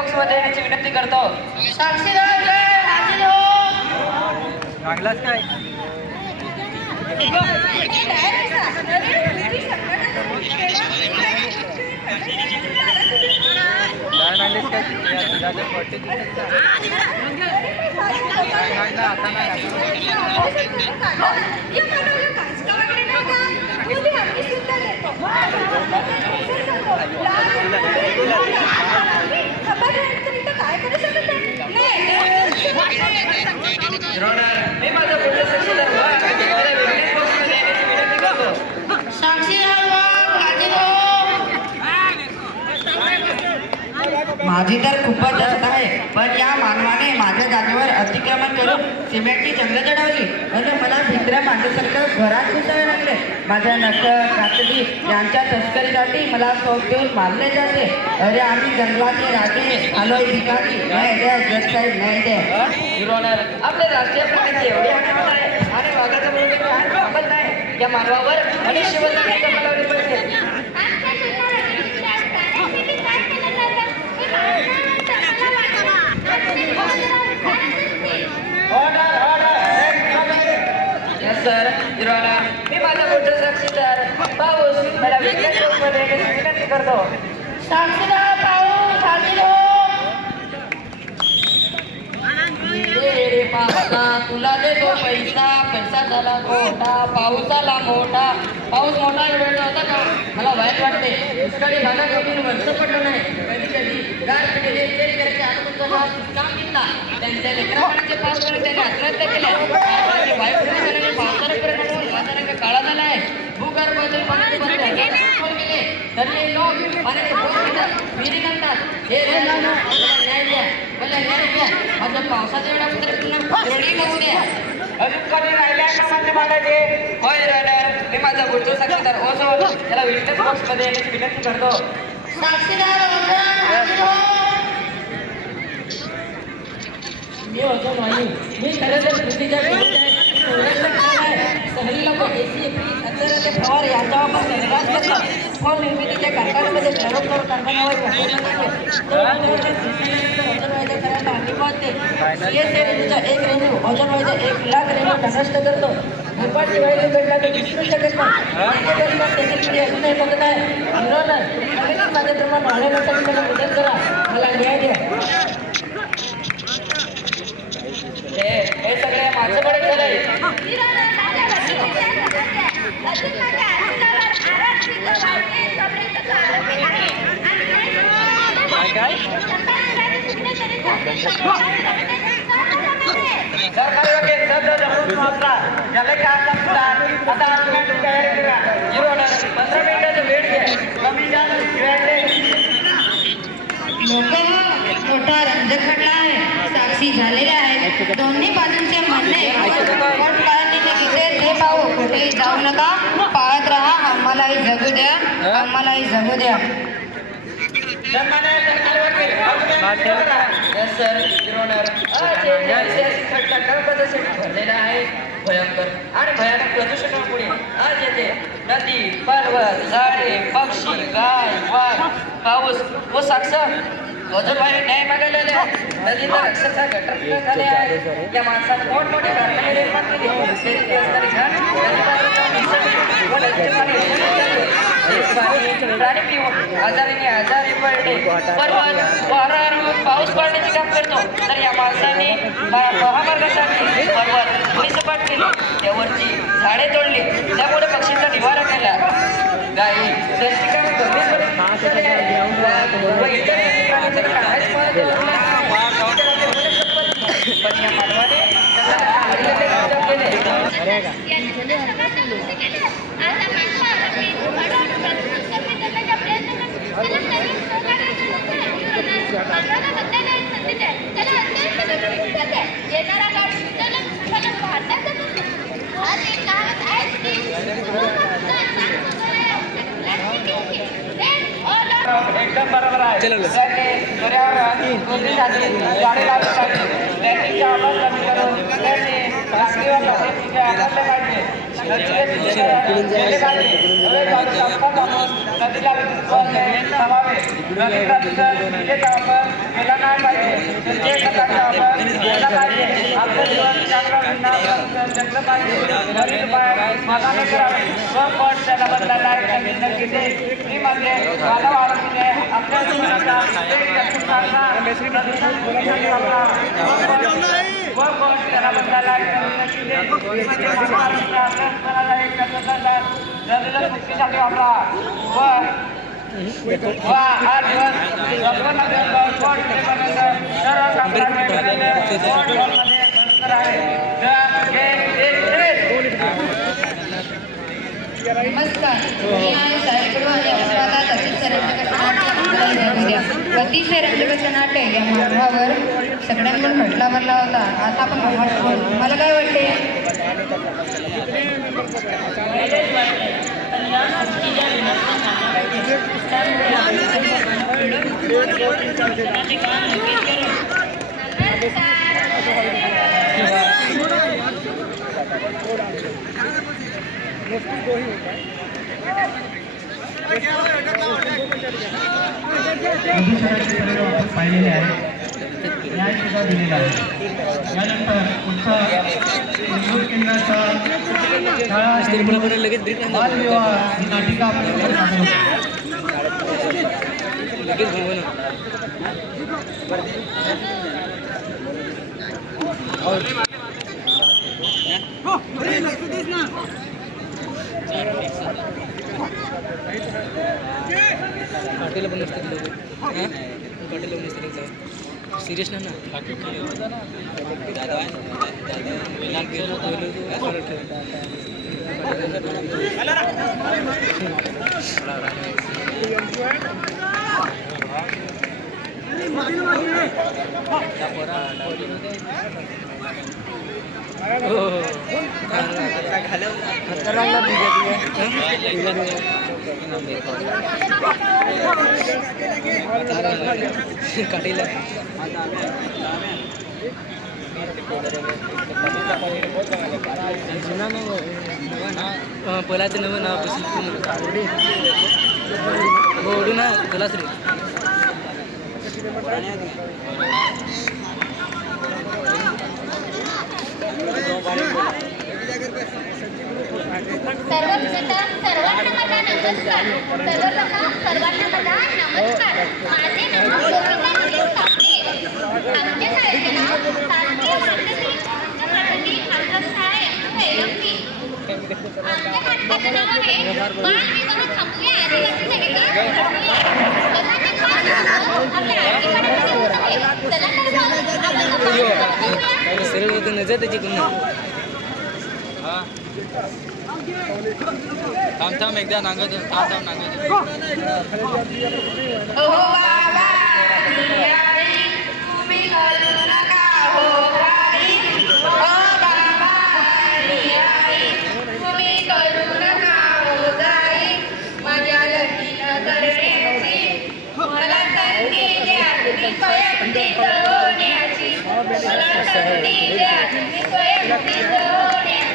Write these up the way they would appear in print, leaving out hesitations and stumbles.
Box मध्ये येण्याची विनंती करतो. साक्षीदार काय हाजीर हो. लागलाच काय मी माझा पुढचा साक्षीदार विनंती बॉक्स मध्ये येण्याची विनंती करतो. साक्षीदार हाजीर हो. माझी तर खूपच जास्त आहे, पण या मानवाने माझ्या जागेवर अतिक्रमण करून सिमेंटची जंगल चढवली आणि मला भित्र्या माणसासारखं घरात घुसावे लागले. माझ्या नख कातडी यांच्या तस्करीसाठी मला सोप देऊन मारले जाते. अरे आम्ही जंगलाचे राजे आलोय भिकारी. नाही द्या जज साहेब, नाही द्या. युअर ऑनर, आपल्या राष्ट्रीय प्राण्याची एवढी हानी होत आहे आणि वाघाचा मुलगा लहान थांबत नाही. या मानवावर मनुष्यवधाची कलम लावली पाहिजे. Yes, sir. युअर ऑनर, मी माझा पुढचा साक्षीदार पाऊस मला विनंती बॉक्स मध्ये येण्याची विनंती करतो. साक्षीदार पाऊस हाजीर हो. रे पावसा तुला देतो पैसा, पैसा झाला मोठा, पाऊस आला मोठा. पाऊस मोठा वेळ होता का मला वाईट वाटते. दुष्काळी भागात येऊन वर्ष पडलं नाही. कधी कधी गार पिढीने चेरी करायचे आत्महत्या काम घेतला. त्यांच्या लेकरांचे पाऊस करून त्यांनी आत्महत्या केल्या. वाईट परिस्थितीने पावसाने परिणाम माझा रंग काळा झाला आहे. भूगर्भातील पाणी गेले तरी लोक पाण्याचे बोर घेतात, विहिरी घालतात. हे न्याय द्या, मला न्याय द्या. माझं पावसाच्या वेळापत्रक पुन्हा जोडणी होऊ द्या. अजून कधी राहिल्या क्रमांक मागायचे. होय रायडर, मी माझा पुढचा साक्षीदार ओझोन त्याला विनंती बॉक्स मध्ये येण्याची विनंती करतो. साक्षीदार हाजीर हो. मी होतो नाही. मी खरं तर पृथ्वीच्या सहली लोक एसी ते फवार यांचा वापर सर्रास करतात. फोन निर्मितीच्या कारखान्यामध्ये सर्वोत्तर कारखान्यावर करायला हमी पडते. सीएसए रेंजचा एक रेन्यू ओझोन व्हायचा 1,00,000 रेन्यू नष्ट करतो. भोपाळची व्हायला भेटला तर विस्कृत शकत नाही. त्याची पिढी अजूनही बघत आहे. विरोधक माझे प्रमाण वाढवण्यासाठी मला मदत करा, मला न्याय द्या. हे सगळे माझ्याकडे केलंय. सरकारी वकील ज्याला काय लागतात आता आर्ग्युमेंट तयारी करा. युअर ऑनर, 15 मिनिटाचा वेळ घ्या. कमी जास्त वेळ लोक मोठा रंजक खटला आहे. साक्षी झालेल्या आहेत. दोन्ही बाजूंचे म्हणणे कोर्ट काळजीने घेते ते पाहू. कुठेही जाऊ नका, पाहत राहा. आम्हालाही जगू द्या, आम्हालाही जगू द्या. सन्माननीय सरकारी वकील, यस सर, युअर ऑनर, आज या ऐतिहासिक खटला कर्करोगासाठी भरलेला आहे. भयंकर आणि भयानक प्रदूषणामुळे आज येथे नदी, पर्वत, झाडे, पक्षी, गाय, वाघ, पाऊस व साक्ष वजनवारी न्याय मागायला नदीचा अक्षरशः गटर झाले आहे. या माणसाने मोठमोठे कारखाने निर्माण केले. शेती असणारे घाण, प्राणी पिऊन आजारी पडले. पर्वत वारा पाऊस पडण्याचे काम करतो. तर या माणसाने महामार्गासाठी पर्वत भुईसपाट केले. त्यावरची झाडे तोडली. त्यामुळे पक्षींचा निवारा केला. गायी त्यांची काम गंभीरपणे व इतर प्राण्यांचं काहीच पण या मानवाने एकदम बरोबर आहे. त्यांनी पर्यावरण वृद्धीसाठी झाडे लावली पाहिजे. प्लॅस्टिकचा वापर कमी करून त्यांनी प्लास्टिक वापरण्याचे आकारले पाहिजे. नदीला थांबावे नदी प्रदूषण हे आपण केलं नाही पाहिजे जे खताचा आपण केलं पाहिजे आपलं जीवन चांगलं जगलं पाहिजे गरीब मागाने करावे व पण त्याला बदलायला एक नक्की दे मी म्हणजे मानव आरोग्य आपल्या जीवनाचा एक चतुर्थांना प्रदूषण व पण त्याला बदलायला एक नक्की दे मी म्हणजे मानव आरोग्य आपल्या जीवनाचा एक चतुर्थांना नदीला मुक्तीसाठी वापरा व हा दिवस नमस्कार मी आहे साहेबकडू आणि अपराधात अतिशय अतिशय रंजक नाट्य या मार्गावर सगळ्यांकडून खटला भरला होता. आता आपण मला काय वाटते पाहिलेले आहे न्याय सुद्धा दिलेला आहे. यानंतर पुढचा इंदूर केंद्राचा बालविवाह ही नाटिका आपण सिरियस ना काढीला पहिला ते नवं नाव ओढू ना तुला श्री सर्वप्रथम सर्वांना माझा नमस्कार. सर्वांना माझा नमस्कार. माझे नाव गोविंदा दिलीप कापडे. आमच्या शाळेचे नाव शासकीय माध्यमिक आश्रमशाळा एलंकी. आमच्या नाटकाचं नाव आहे बाल विवाह थांबूया आदिवासी सेविका घडवूया. कथाचित बाल विवाह आपल्या आजीपाडापासून होत आहे. चला तर मग आपण कथा सरळ होतं नजर त्याची पुन्हा थांब एकदा नांगत थांब नांगत ओ बाबा तुम्ही करू नका हो गाई. ओ बाबा तुम्ही करू नका हो गाई. माझ्या लग्न करण्याची मला संधी द्या तुम्ही स्वयंती होण्याची. मला संधी द्या तुम्ही स्वयंती होण्याची.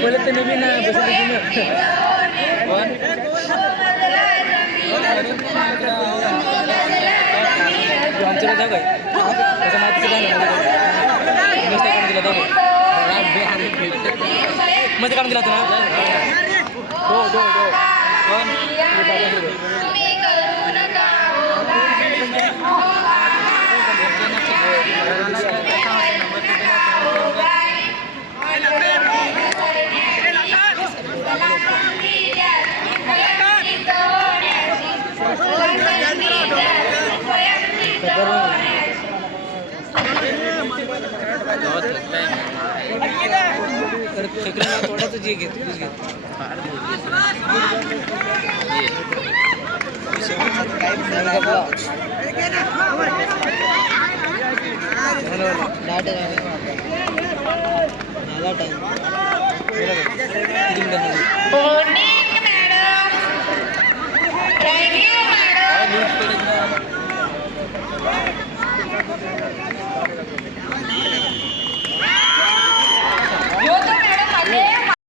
पहिले तर नवीन बसत आमच्याकडे जाऊ काय त्याचं माहिती दिला जाऊ मध्ये काढून दिला तुला कोण तर फेकला थोडाच जे घेत तूच घेत नाटक झाला टाइम किती मिनिटं झाली? हो